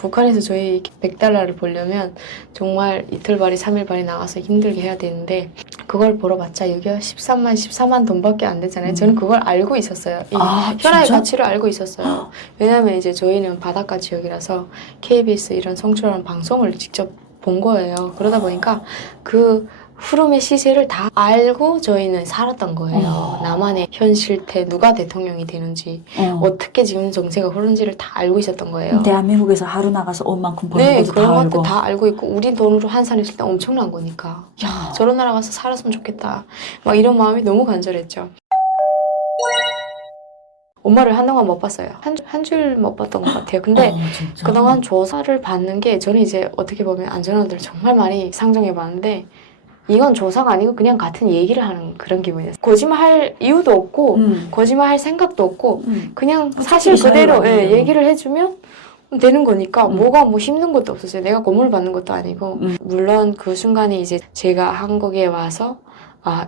북한에서 저희 100달러를 벌려면 정말 이틀발이 3일발이 나가서 힘들게 해야 되는데 그걸 벌어봤자 여기가 14만 돈밖에 안 되잖아요. 저는 그걸 알고 있었어요. 이 현아의 진짜? 가치를 알고 있었어요. 왜냐면 이제 저희는 바닷가 지역이라서 KBS 이런 성출하는 방송을 직접 본 거예요. 그러다 보니까 그 흐름의 시세를 다 알고 저희는 살았던 거예요. 나만의 현 실태, 누가 대통령이 되는지, 어떻게 지금 정세가 흐르는지를 다 알고 있었던 거예요. 대한민국에서 하루 나가서 온 만큼 버는 네, 것도 그런 다 것도 알고. 다 알고 있고 우리 돈으로 환산했을 때 엄청난 거니까 야, 저런 나라 가서 살았으면 좋겠다. 막 이런 마음이 너무 간절했죠. 엄마를 한동안 못 봤어요. 한 줄 못 봤던 것 같아요. 근데 진짜? 그동안 조사를 받는 게 저는 이제 어떻게 보면 안전원들을 정말 많이 상정해 봤는데 이건 조사가 아니고 그냥 같은 얘기를 하는 그런 기분이었어요. 거짓말할 이유도 없고 거짓말할 생각도 없고 그냥 사실 그대로 얘기를 해주면 되는 거니까 뭐가 뭐 힘든 것도 없었어요. 내가 고문을 받는 것도 아니고 물론 그 순간에 이제 제가 한국에 와서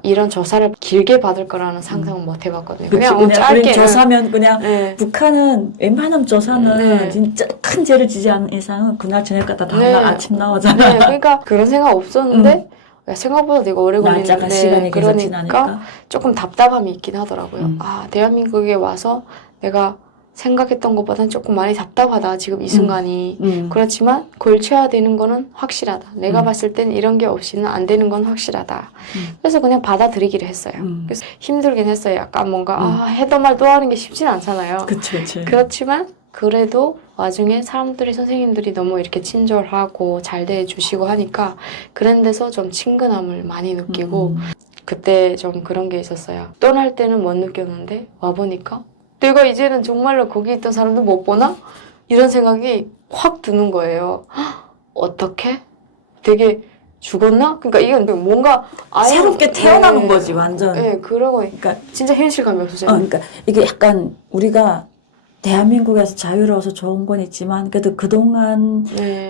이런 조사를 길게 받을 거라는 상상은 못 해봤거든요. 그냥 짧게 조사면 그냥 북한은 웬만한 조사는 진짜 큰 죄를 지지 않는 이상은 그날 저녁 갔다 다음날 아침 나오잖아. 네, 그러니까 그런 생각 없었는데 야, 생각보다 되게 오래 걸리는데 시간이 계속 그러니까 지나니까 조금 답답함이 있긴 하더라고요. 대한민국에 와서 내가 생각했던 것보다는 조금 많이 답답하다 지금 이 순간이. 그렇지만 걸쳐야 되는 거는 확실하다. 내가 봤을 땐 이런 게 없이는 안 되는 건 확실하다. 그래서 그냥 받아들이기를 했어요. 그래서 힘들긴 했어요. 약간 뭔가 해도 말 또 하는 게 쉽진 않잖아요. 그치. 그렇지만 그래도 와중에 사람들이 선생님들이 너무 이렇게 친절하고 잘 대해주시고 하니까 그런 데서 좀 친근함을 많이 느끼고 그때 좀 그런 게 있었어요. 떠날 때는 못 느꼈는데 와보니까 내가 이제는 정말로 거기 있던 사람들 못 보나? 이런 생각이 확 드는 거예요. 어떻게? 되게 죽었나? 그러니까 이건 뭔가 새롭게 태어나는 거지 완전. 네, 그러고 그러니까 진짜 현실감이 없었어요. 그러니까 이게 약간 우리가 대한민국에서 자유로워서 좋은 건 있지만 그래도 그동안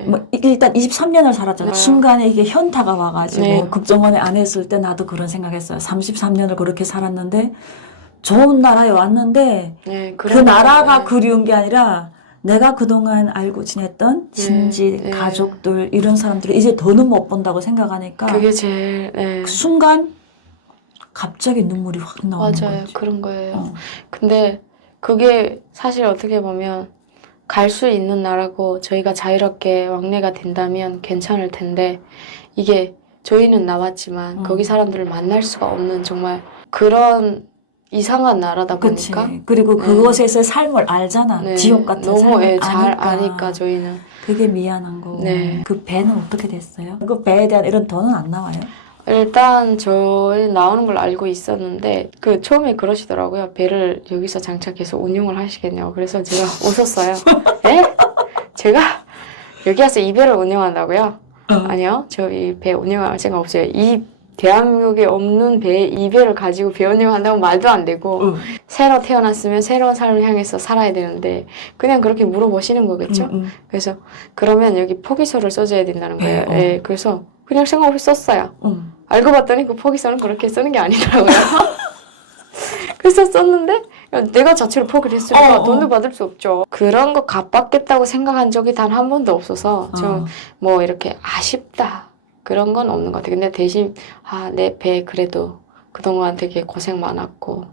뭐 일단 23년을 살았잖아요. 순간에 이게 현타가 와가지고 국정원에 안 했을 때 나도 그런 생각했어요. 33년을 그렇게 살았는데 좋은 나라에 왔는데 그 나라가 그리운 게 아니라 내가 그동안 알고 지냈던 친지, 가족들 이런 사람들을 이제 더는 못 본다고 생각하니까 그게 제일 그 순간 갑자기 눈물이 확 나오는 거죠. 맞아요. 그런 거예요. 근데 그게 사실 어떻게 보면 갈 수 있는 나라고 저희가 자유롭게 왕래가 된다면 괜찮을 텐데 이게 저희는 나왔지만 거기 사람들을 만날 수가 없는 정말 그런 이상한 나라다 보니까 그리고 그곳에서의 삶을 알잖아. 지옥 같은 너무 삶을 잘 아니까. 아니까 저희는 그게 미안한 거고. 그 배는 어떻게 됐어요? 그 배에 대한 이런 돈은 안 나와요? 일단 저희 나오는 걸 알고 있었는데 그 처음에 그러시더라고요. 배를 여기서 장착해서 운영을 하시겠냐고. 그래서 제가 웃었어요. 에? 제가 여기 와서 이 배를 운영한다고요? 아니요. 저 이 배 운영할 생각 없어요. 이 대한민국에 없는 배, 이 배를 가지고 배 운영한다고 말도 안 되고 새로 태어났으면 새로운 삶을 향해서 살아야 되는데 그냥 그렇게 물어보시는 거겠죠? 그래서 그러면 여기 포기서를 써줘야 된다는 거예요. 그래서 그냥 생각 없이 썼어요. 알고 봤더니 그 포기서는 그렇게 쓰는 게 아니더라고요. 그래서 썼는데 내가 자체로 포기를 했으니까 돈도 받을 수 없죠. 그런 거 갚았겠다고 생각한 적이 단 한 번도 없어서 좀 뭐 이렇게 아쉽다 그런 건 없는 것 같아요. 근데 대신 내 배 그래도 그동안 되게 고생 많았고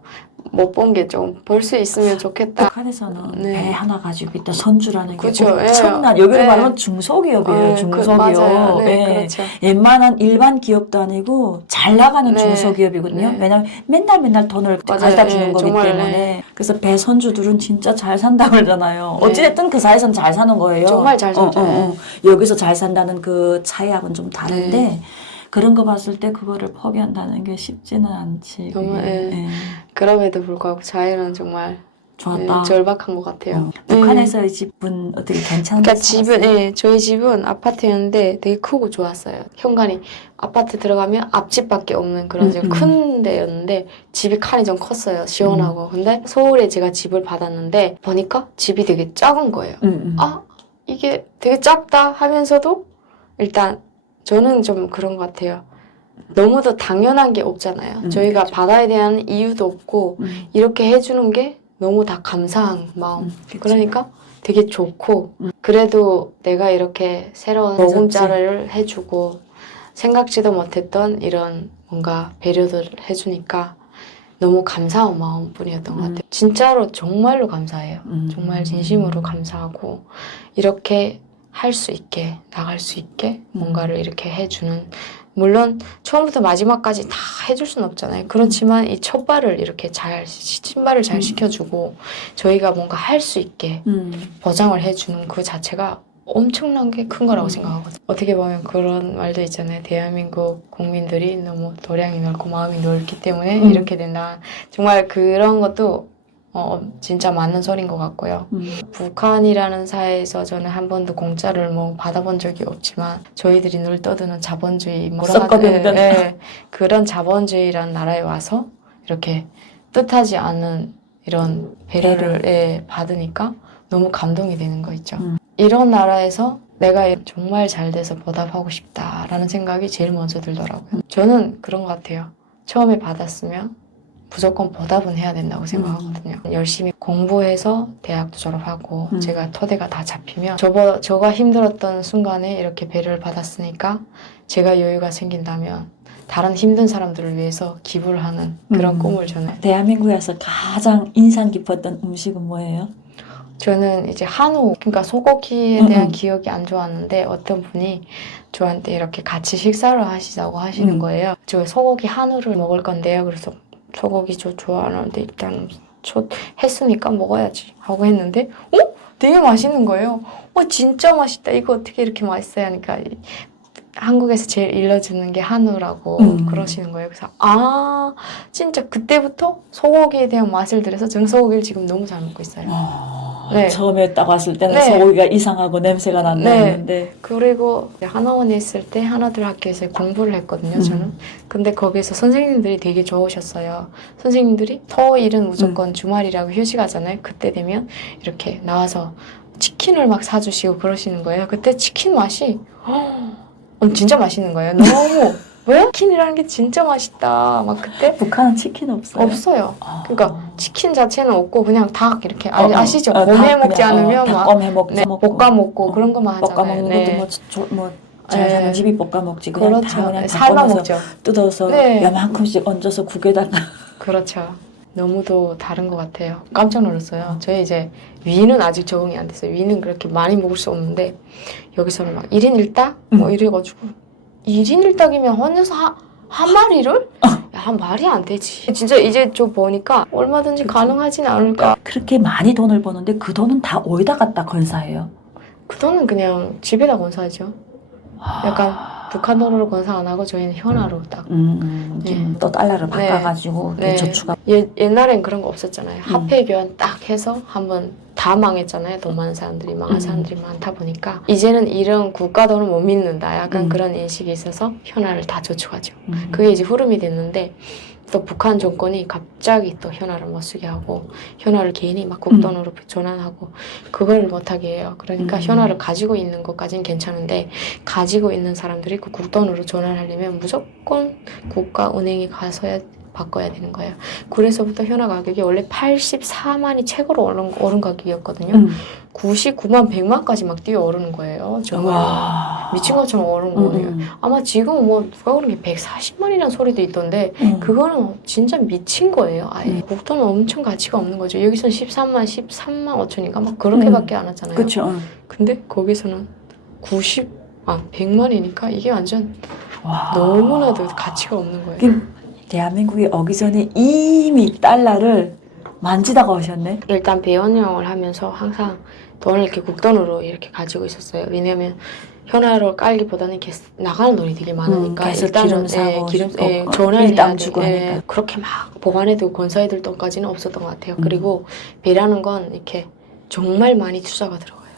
못 본 게 좀 볼 수 있으면 좋겠다. 북한에서는 배 하나 가지고 있다 선주라는 게 그쵸, 엄청난 여기로 말하면 중소기업이에요. 중소기업. 맞아요. 그렇죠. 웬만한 일반 기업도 아니고 잘 나가는 중소기업이거든요. 왜냐면 맨날 돈을 가져다 주는 거기 때문에. 그래서 배 선주들은 진짜 잘 산다고 그러잖아요. 어찌됐든 그 사이에서는 잘 사는 거예요. 정말 잘 살죠. 여기서 잘 산다는 그 차이하고는 좀 다른데 그런 거 봤을 때 그거를 포기한다는 게 쉽지는 않지. 너무, 그럼에도 불구하고 자유는 정말 좋았다. 절박한 것 같아요. 북한에서의 집은 어떻게 괜찮았어요? 그러니까 집은 저희 집은 아파트였는데 되게 크고 좋았어요. 현관이 아파트 들어가면 앞집밖에 없는 그런 큰 데였는데 집이 칸이 좀 컸어요. 시원하고. 근데 서울에 제가 집을 받았는데 보니까 집이 되게 작은 거예요. 이게 되게 작다 하면서도 일단 저는 좀 그런 것 같아요. 너무도 당연한 게 없잖아요. 저희가 받아야 되는 이유도 없고 이렇게 해주는 게 너무 다 감사한 마음. 그러니까 되게 좋고 그래도 내가 이렇게 새로운 맞았지. 보금자리를 해주고 생각지도 못했던 이런 뭔가 배려를 해주니까 너무 감사한 마음뿐이었던 것 같아요. 진짜로 정말로 감사해요. 정말 진심으로 감사하고 이렇게 할 수 있게 나갈 수 있게 뭔가를 이렇게 해주는 물론 처음부터 마지막까지 다 해줄 수는 없잖아요. 그렇지만 이 첫 발을 이렇게 잘 신발을 잘 시켜주고 저희가 뭔가 할 수 있게 보장을 해주는 그 자체가 엄청난 게 큰 거라고 생각하거든요. 어떻게 보면 그런 말도 있잖아요. 대한민국 국민들이 너무 도량이 넓고 마음이 넓기 때문에 이렇게 된다. 정말 그런 것도 진짜 맞는 소린 것 같고요. 북한이라는 사회에서 저는 한 번도 공짜를 뭐 받아본 적이 없지만 저희들이 늘 떠드는 자본주의 섞어병든. 그런 자본주의라는 나라에 와서 이렇게 뜻하지 않은 이런 배려를 받으니까 너무 감동이 되는 거 있죠. 이런 나라에서 내가 정말 잘 돼서 보답하고 싶다라는 생각이 제일 먼저 들더라고요. 저는 그런 것 같아요. 처음에 받았으면 무조건 보답은 해야 된다고 생각하거든요. 열심히 공부해서 대학도 졸업하고 제가 토대가 다 잡히면 저가 힘들었던 순간에 이렇게 배려를 받았으니까 제가 여유가 생긴다면 다른 힘든 사람들을 위해서 기부를 하는 그런 꿈을 저는 대한민국에서 가장 인상 깊었던 음식은 뭐예요? 저는 이제 한우, 그러니까 소고기에 대한 기억이 안 좋았는데 어떤 분이 저한테 이렇게 같이 식사를 하시자고 하시는 거예요. 저 소고기 한우를 먹을 건데요. 그래서 소고기 저 좋아하는데 일단 했으니까 먹어야지 하고 했는데 되게 맛있는 거예요. 진짜 맛있다. 이거 어떻게 이렇게 맛있어요? 하니까 한국에서 제일 일러주는 게 한우라고 그러시는 거예요. 그래서 진짜 그때부터 소고기에 대한 맛을 들여서 저는 소고기를 지금 너무 잘 먹고 있어요. 네. 처음에 딱 왔을 때는 네. 소고기가 이상하고 냄새가 난다 했는데 그리고 하나원에 있을 때 하나둘 학교에서 공부를 했거든요. 저는. 근데 거기서 선생님들이 되게 좋으셨어요. 선생님들이 토일은 무조건 주말이라고 휴식하잖아요. 그때 되면 이렇게 나와서 치킨을 막 사주시고 그러시는 거예요. 그때 치킨 맛이 진짜 맛있는 거예요. 너무 왜? 치킨이라는 게 진짜 맛있다. 막 그때 북한은 치킨 없어요? 없어요. 그러니까 치킨 자체는 없고 그냥 닭 이렇게 아시죠? 봄에 먹지 않으면 막 닭검해 먹고 볶아 먹고 그런 것만 볶아 하잖아요. 먹는 것도 잘 사는 집이 볶아 먹지. 그냥 그렇죠. 다 그냥 삶아 닭검해서 먹죠. 뜯어서 요만큼씩 얹어서 국에다가 그렇죠. 너무도 다른 것 같아요. 깜짝 놀랐어요. 저희 이제 위는 아직 적응이 안 됐어요. 위는 그렇게 많이 먹을 수 없는데 여기서는 막 1인 1닭? 뭐 이래가지고 1인 1닭이면 혼자서 한 마리를? 야, 말이 안 되지. 진짜 이제 좀 보니까 얼마든지 가능하진 않을까. 그렇게 많이 돈을 버는데 그 돈은 다 어디다 갖다 건사해요? 그 돈은 그냥 집에다 건사하죠. 약간 북한 돈으로 건사 안 하고 저희는 현화로 딱. 또 달러를 바꿔가지고 저축하. 옛날엔 그런 거 없었잖아요. 화폐 교환 딱 해서 한번 다 망했잖아요. 돈 많은 사람들이 망한 사람들이 많다 보니까 이제는 이런 국가 돈을 못 믿는다. 약간 그런 인식이 있어서 현화를 다 저축하죠. 그게 이제 흐름이 됐는데 또 북한 정권이 갑자기 또 현화를 못 쓰게 하고 현화를 개인이 막 국돈으로 전환하고 그걸 못하게 해요. 그러니까 현화를 가지고 있는 것까지는 괜찮은데 가지고 있는 사람들이 그 국돈으로 전환하려면 무조건 국가은행에 가서야 바꿔야 되는 거예요. 그래서부터 현화 가격이 원래 84만이 최고로 오른 가격이었거든요. 99만, 100만까지 막 뛰어오르는 거예요. 정말 미친 것처럼 오른 거거든요. 아마 지금 뭐 누가 그런 게 140만이라는 소리도 있던데 그거는 진짜 미친 거예요. 아예 국돈은 엄청 가치가 없는 거죠. 여기서는 13만 5천인가 막 그렇게밖에 안 하잖아요. 그렇죠. 근데 거기서는 100만이니까 이게 완전 너무나도 가치가 없는 거예요. 대한민국이 오기 전에 이미 달러를 만지다가 오셨네. 일단 배원영을 하면서 항상 돈을 이렇게 국돈으로 이렇게 가지고 있었어요. 왜냐면 현화로 깔기보다는 이렇게 나가는 돈이 되게 많으니까 계속 일단은 기름 사고 전화를 해야 일당 주고 하니까 그렇게 막 보관해두고 건사해둘 돈까지는 없었던 것 같아요. 그리고 배라는 건 이렇게 정말 많이 투자가 들어가요.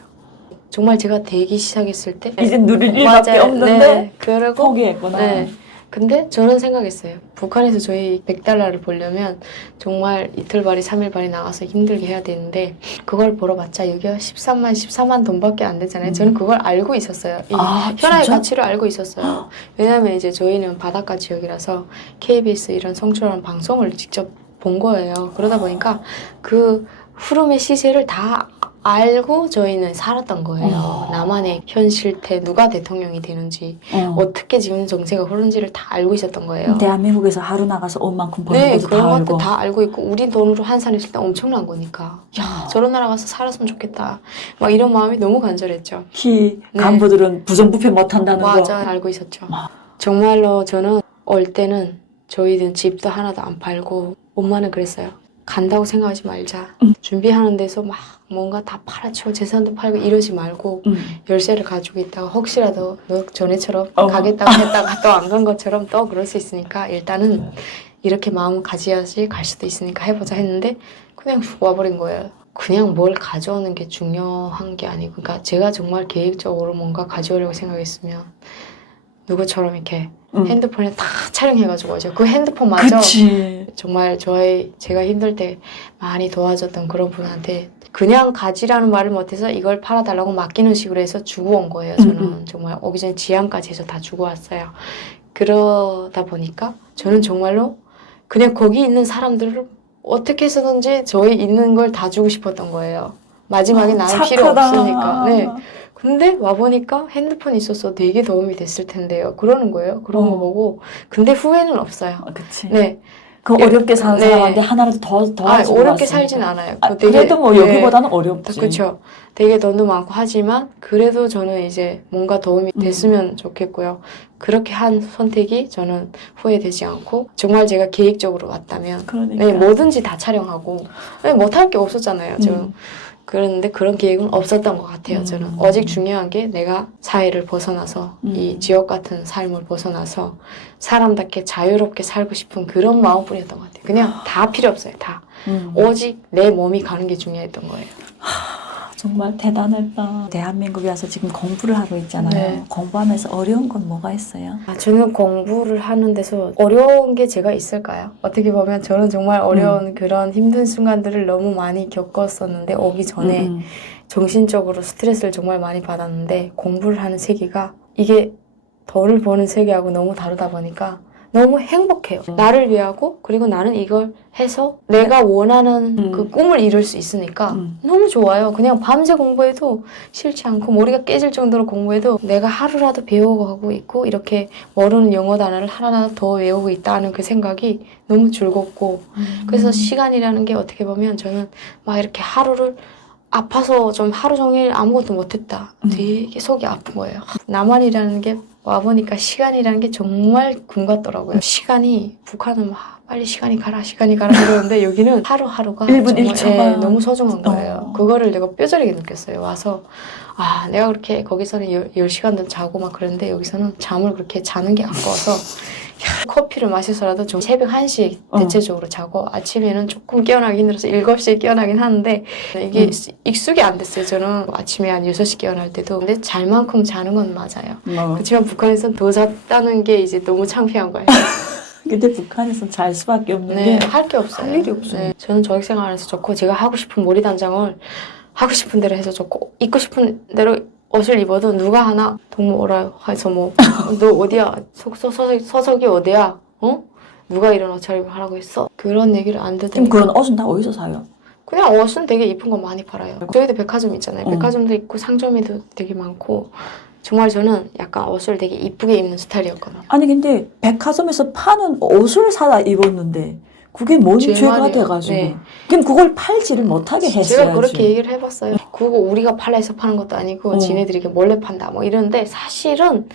정말 제가 되기 시작했을 때 이제 누릴 일밖에 없는데 그리고 포기했구나. 근데 저는 생각했어요. 북한에서 저희 100달러를 벌려면 정말 이틀발이 3일발이 나가서 힘들게 해야 되는데 그걸 벌어봤자 여기가 14만 돈밖에 안 되잖아요. 저는 그걸 알고 있었어요. 이 현아의 가치를 알고 있었어요. 왜냐하면 이제 저희는 바닷가 지역이라서 KBS 이런 성출하는 방송을 직접 본 거예요. 그러다 보니까 그 흐름의 시세를 다 알고 저희는 살았던 거예요. 나만의 현 실태, 누가 대통령이 되는지, 어떻게 지금 정세가 흐르는지를 다 알고 있었던 거예요. 대한민국에서 하루 나가서 온 만큼 버는 네, 것도 그런 다 것도 알고. 다 알고 있고 우리 돈으로 환산했을 때 엄청난 거니까 야 저런 나라 가서 살았으면 좋겠다 막 이런 마음이 너무 간절했죠. 특히 네. 간부들은 부정부패 못한다는 거. 맞아, 알고 있었죠. 정말로 저는 올 때는 저희는 집도 하나도 안 팔고 엄마는 그랬어요. 간다고 생각하지 말자. 준비하는 데서 막 뭔가 다 팔아치고 재산도 팔고 이러지 말고 열쇠를 가지고 있다가 혹시라도 너 전에처럼 가겠다고 했다가 또 안 간 것처럼 또 그럴 수 있으니까 일단은 이렇게 마음을 가져야지 갈 수도 있으니까 해보자 했는데 그냥 와버린 거예요. 그냥 뭘 가져오는 게 중요한 게 아니고 그러니까 제가 정말 계획적으로 뭔가 가져오려고 생각했으면 누구처럼 이렇게 핸드폰에 다 촬영해가지고 오죠. 그 핸드폰마저 그치. 정말 제가 힘들 때 많이 도와줬던 그런 분한테 그냥 가지라는 말을 못해서 이걸 팔아달라고 맡기는 식으로 해서 주고 온 거예요. 저는 정말 오기 전에 지함까지 해서 다 주고 왔어요. 그러다 보니까 저는 정말로 그냥 거기 있는 사람들을 어떻게 해서든지 저희 있는 걸 다 주고 싶었던 거예요. 마지막에 나는 필요 없으니까. 네. 근데 와보니까 핸드폰이 있어서 되게 도움이 됐을 텐데요. 그러는 거예요. 그런 거 보고. 근데 후회는 없어요. 그치. 네. 그 어렵게 사는 네. 사람한테 하나라도 더 가지고 어렵게 왔으니까. 살진 않아요. 그래도 뭐 여기보다는 어렵지. 그렇죠. 되게 돈도 많고 하지만 그래도 저는 이제 뭔가 도움이 됐으면 좋겠고요. 그렇게 한 선택이 저는 후회되지 않고 정말 제가 계획적으로 왔다면 그러니까. 네, 뭐든지 다 촬영하고 네, 못할 게 없었잖아요. 저는. 그런데 그런 계획은 없었던 것 같아요. 저는 오직 중요한 게 내가 사회를 벗어나서 이 지역 같은 삶을 벗어나서 사람답게 자유롭게 살고 싶은 그런 마음뿐이었던 것 같아요. 그냥 다 필요 없어요. 다. 오직 내 몸이 가는 게 중요했던 거예요. 정말 대단했다. 대한민국에 와서 지금 공부를 하고 있잖아요. 네. 공부하면서 어려운 건 뭐가 있어요? 저는 공부를 하는 데서 어려운 게 제가 있을까요? 어떻게 보면 저는 정말 어려운 그런 힘든 순간들을 너무 많이 겪었었는데 오기 전에 정신적으로 스트레스를 정말 많이 받았는데 공부를 하는 세계가 이게 돈을 버는 세계하고 너무 다르다 보니까 너무 행복해요. 나를 위하고 그리고 나는 이걸 해서 내가 원하는 그 꿈을 이룰 수 있으니까 너무 좋아요. 그냥 밤새 공부해도 싫지 않고 머리가 깨질 정도로 공부해도 내가 하루라도 배워가고 있고 이렇게 모르는 영어 단어를 하나라도 더 외우고 있다는 그 생각이 너무 즐겁고 그래서 시간이라는 게 어떻게 보면 저는 막 이렇게 하루를 아파서 좀 하루 종일 아무것도 못했다. 되게 속이 아픈 거예요. 남한이라는 게 와보니까 시간이라는 게 정말 군 같더라고요. 시간이 북한은 막 빨리 시간이 가라 이러는데 여기는 하루하루가 1분 정말 1초가 너무 소중한 거예요. 그거를 내가 뼈저리게 느꼈어요. 와서 아 내가 그렇게 거기서는 10시간도 자고 막 그랬는데 여기서는 잠을 그렇게 자는 게 아까워서 커피를 마셔서라도 좀 새벽 1시 대체적으로 자고 아침에는 조금 깨어나기 힘들어서 7시에 깨어나긴 하는데 이게 익숙이 안 됐어요. 저는 아침에 한 6시 깨어날 때도 근데 잘 만큼 자는 건 맞아요. 그렇지만 북한에서는 더 잤다는 게 이제 너무 창피한 거예요. 근데 북한에서는 잘 수밖에 없는 네, 게 할 게 없어요. 할 일이 없어요. 네, 저는 조직생활에서 좋고 제가 하고 싶은 머리 단장을 하고 싶은 대로 해서 좋고 입고 싶은 대로 옷을 입어도 누가 하나 동무 오라 해서 뭐 너 어디야 소속이 어디야 어 누가 이런 옷차림을 하라고 했어 그런 얘기를 안 그럼 듣으니까 그런 옷은 다 어디서 사요? 그냥 옷은 되게 이쁜 거 많이 팔아요. 저희도 백화점 있잖아요. 백화점도 있고 상점에도 되게 많고 정말 저는 약간 옷을 되게 이쁘게 입는 스타일이었거든요. 아니 근데 백화점에서 파는 옷을 사다 입었는데 그게 뭔 제 죄가 말이에요. 돼가지고 네. 그럼 그걸 팔지를 못하게 했어야지. 제가 그렇게 얘기를 해봤어요. 그거 우리가 팔라 해서 파는 것도 아니고 지네들이 이렇게 몰래 판다 뭐 이러는데 사실은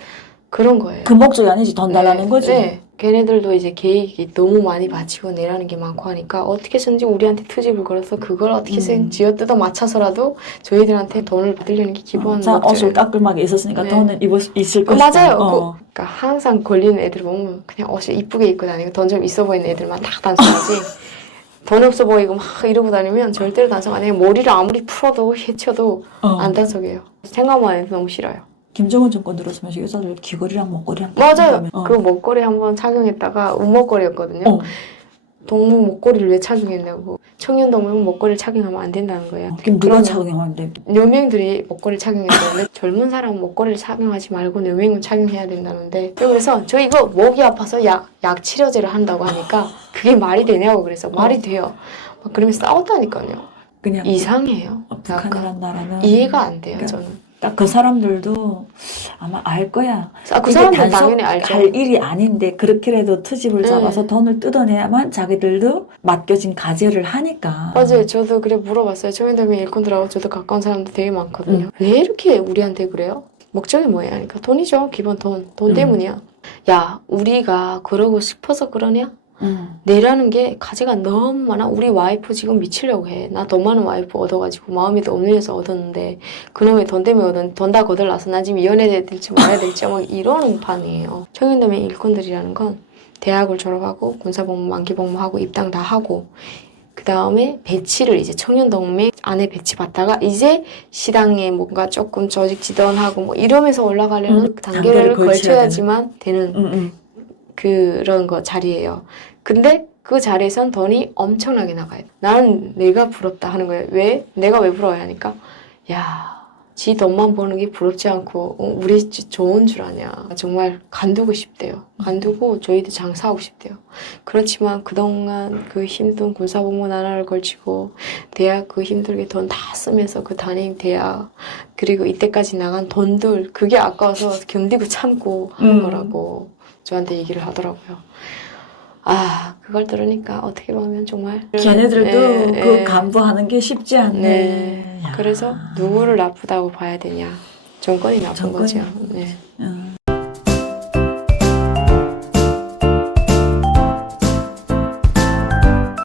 그런 거예요. 그 목적이 아니지 돈 달라는 거지. 네. 걔네들도 이제 계획이 너무 많이 바치고 내라는 게 많고 하니까 어떻게 해서든지 우리한테 트집을 걸어서 그걸 어떻게 해서든 쥐어뜯어 맞춰서라도 저희들한테 돈을 받으려는 게 기본 자, 옷을 목적이에요. 깔끔하게 있었으니까 네. 돈은 있을 것이다. 맞아요. 그러니까 항상 걸리는 애들 보면 그냥 옷을 이쁘게 입고 다니고 돈 좀 있어 보이는 애들만 다 단속하지 돈 없어 보이고 막 이러고 다니면 절대로 단속 안 해요. 머리를 아무리 풀어도 해쳐도 안 단속해요. 생각만 해도 너무 싫어요. 김정은 정권 들었으면서 여자들 귀걸이랑 목걸이랑 맞아요. 그 목걸이 한번 착용했다가 운목걸이였거든요. 동무 목걸이를 왜 착용했냐고. 청년 동무 목걸이를 착용하면 안 된다는 거예요. 그럼 누가 착용하는데? 여명들이 목걸이를 착용했는데 젊은 사람은 목걸이를 착용하지 말고 여명은 착용해야 된다는데 그래서 저 이거 목이 아파서 약 치료제를 한다고 하니까 그게 말이 되냐고 그래서 말이 돼요. 막 그러면서 싸웠다니까요. 그냥 이상해요. 북한이란 나라는 이해가 안 돼요, 그러니까 저는. 딱 그 사람들도 아마 알 거야. 그 이게 사람들 당연히 알죠. 단속할 일이 아닌데 그렇게라도 트집을 잡아서 돈을 뜯어내야만 자기들도 맡겨진 과제를 하니까. 맞아요. 저도 그래 물어봤어요. 청년도민 일꾼들하고 저도 가까운 사람들 되게 많거든요. 왜 이렇게 우리한테 그래요? 목적이 뭐야? 그러니까 돈이죠. 기본 돈. 돈 때문이야. 야, 우리가 그러고 싶어서 그러냐? 내라는 게 가지가 너무 많아. 우리 와이프 지금 미치려고 해. 나 돈 많은 와이프 얻어가지고 마음이 더 없는 서 얻었는데 그놈의 돈 때문에 얻은 돈 다 거들나서 나 지금 연애해야 될지 말아야 될지 막 이러는 판이에요. 청년도민 일꾼들이라는 건 대학을 졸업하고 군사복무, 만기복무하고 입당 다 하고 그 다음에 배치를 이제 청년동맹 안에 배치받다가 이제 시당에 뭔가 조금 조직 지도하고 뭐 이러면서 올라가려는 단계를 걸쳐야지만 되는 그런 거 자리예요. 근데 그 자리에선 돈이 엄청나게 나가요. 나는 내가 부럽다 하는 거예요. 왜? 내가 왜 부러워야 하니까 야, 지 돈만 버는 게 부럽지 않고 우리 좋은 줄 아냐. 정말 간두고 싶대요. 간두고 저희도 장사하고 싶대요. 그렇지만 그동안 그 힘든 군사복무 나라를 걸치고 대학 그 힘들게 돈 다 쓰면서 그 다닌 대학 그리고 이때까지 나간 돈들 그게 아까워서 견디고 참고 하는 거라고 저한테 얘기를 하더라고요. 아, 그걸 들으니까 어떻게 보면 정말 걔네들도 그 간부하는 게 쉽지 않네. 네. 그래서 누구를 나쁘다고 봐야 되냐? 정권이 나쁜 거죠. 네.